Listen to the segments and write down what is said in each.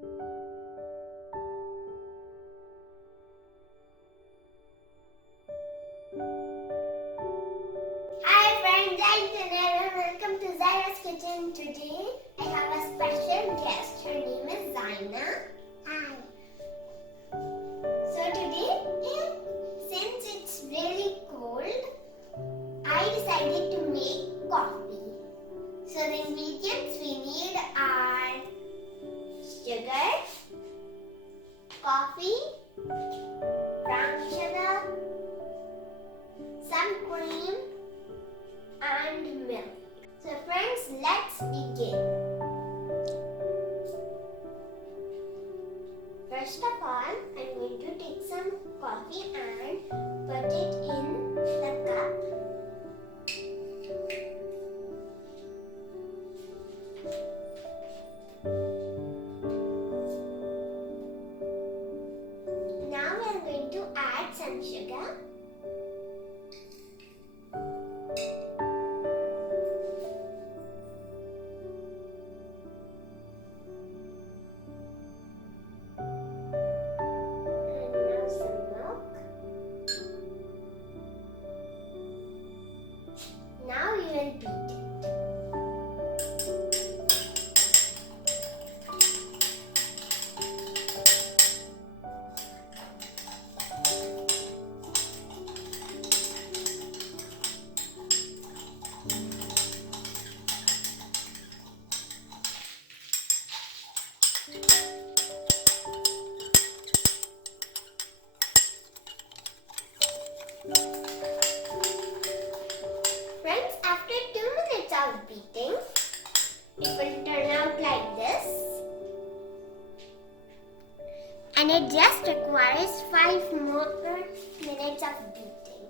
Hi friends, I'm Tanera. Welcome to Zaira's Kitchen. Today I have a special guest. Her name is Zaina. Hi. So today, since it's really cold, I decided to make coffee. So the ingredients we need are sugar, coffee, brown sugar, some cream, and milk. So friends, let's begin. First of all, I'm going to take some coffee and put it in the cup. Now we are going to add some sugar. Now we will beat it. Friends, after 2 minutes of beating, it will turn out like this. And it just requires 5 more minutes of beating.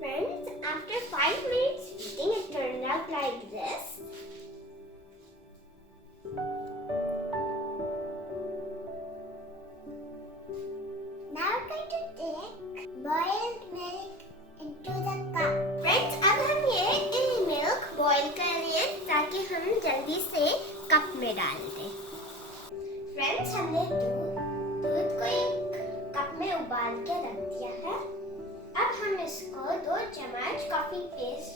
Friends, after 5 minutes beating, it turned out like this. Now I'm going to take boiled milk into the cup. Friends, अब हम ये milk boil कर रहे हैं ताकि हम जल्दी से कप में डाल दें. Friends, हमने दूध को एक कप में उबाल के रख दिया है. अब हम इसको 2 चम्मच कॉफी पेस्ट